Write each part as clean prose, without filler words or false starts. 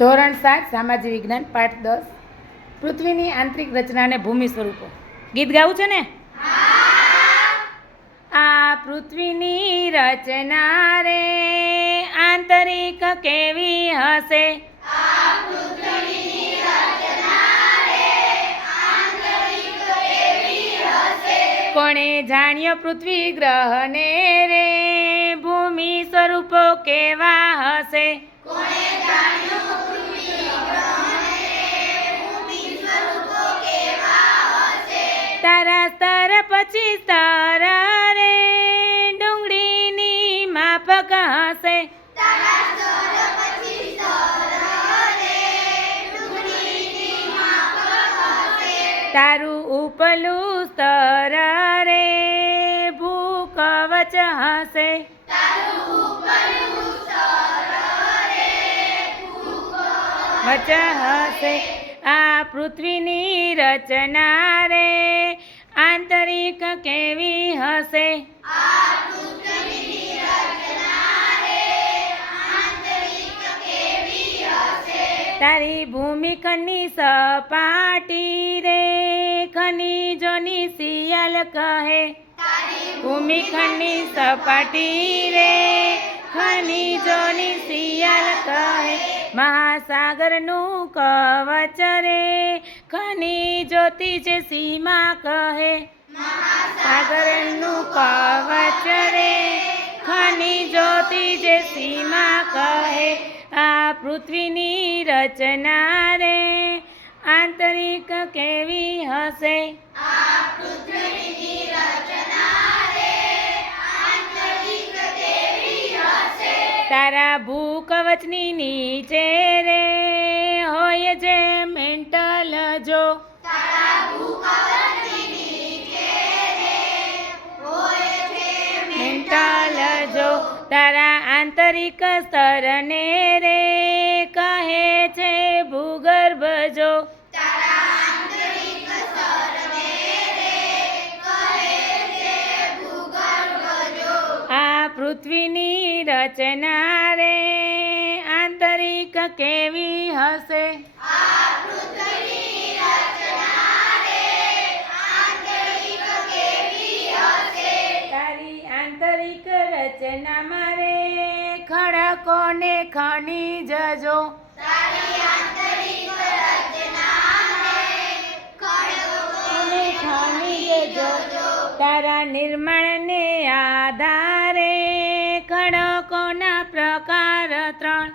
ધોરણ 7 સામાજિક વિજ્ઞાન પાઠ 10 પૃથ્વીની આંતરિક રચના અને ભૂમિ સ્વરૂપો. ગીત ગાવું છે ને? આ પૃથ્વીની રચના રે આંતરિક કેવી હશે? કોણે જાણ્યો પૃથ્વી ગ્રહને રે ભૂમિ સ્વરૂપો કેવા હશે? તારા સ્તર પછી સ્તર રે ડુંગળીની માફક હશે. તારું ઉપલું સ્તર રે ભૂકવચ હશે. વચ હશે. આ પૃથ્વીની રચના રે આંતરિક કેવી હશે? તારી ભૂમિખંડની સપાટી રે ખનીજોની શિયાળ કહે. ભૂમિખંડની સપાટી રે ખનીજોની શિયાળ કહે. મહાસાગરનું કવચ રે ખનીજોથી જે સીમા કહે. સાગરનું કવચ રે ખનીજોથી જે સીમા કહે. આ પૃથ્વીની રચના રે આંતરિક કેવી હશે? તારા ભૂકવચની નીચે રે હોય જે મેન્ટલ જો. મેન્ટલ જો. તારા આંતરિક સ્તરને રે કહે છે ભૂગર્ભ જો. આ પૃથ્વીની રચના રે આંતરિક કેવી હશે? તારી આંતરિક રચનામાં રે ખડકો ને ખનીજ જો. તારા નિર્માણને આધારે ખડકોના પ્રકાર 3.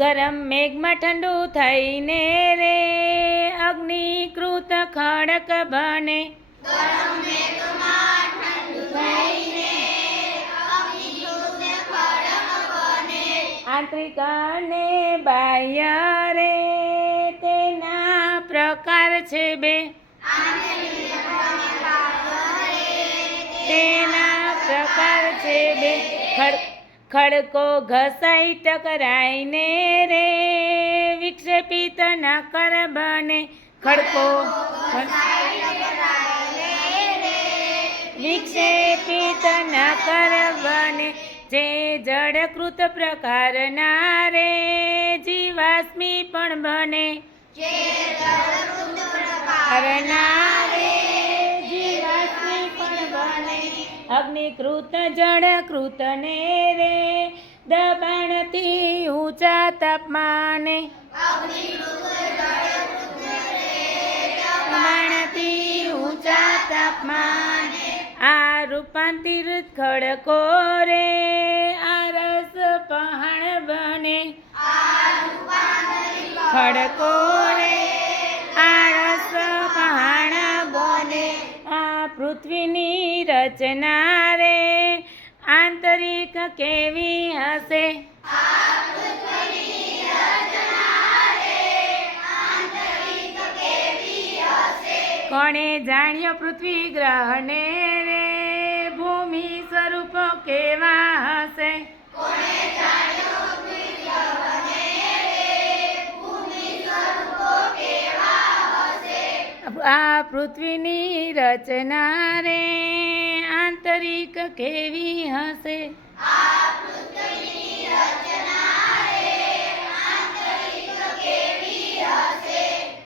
ગરમ મેઘમાં ઠંડુ થઈને રે અગ્નિકૃત ખડક બને. આંતરિક અને બાહ્ય રે તેના પ્રકાર છે 2. તેના પ્રકાર છે 2. ખડકો ઘસાઈ ટકરાઈને રે વિક્ષેપિત નક્કર બને. ખડકો વિક્ષેપિત નક્કર બને. જે જળકૃત પ્રકારના રે જીવાશ્મી પણ બને. અગ્નિકૃત જળકૃત ને રે દબાણથી ઊંચા તાપમાને. દબાણથી ઊંચા તાપમાને. આ રૂપાંતરિત ખડકો રે આરસ પહાણ બને. ખડકો રે આરસ પહાણ બને. આ પૃથ્વીની રચના રે આંતરિક કેવી હશે? કોણે જાણ્યો પૃથ્વી ગ્રહને રે ભૂમિ સ્વરૂપો કેવા હશે? આ પૃથ્વીની રચના રે આંતરિક સાર્વત્રિક કેવી હશે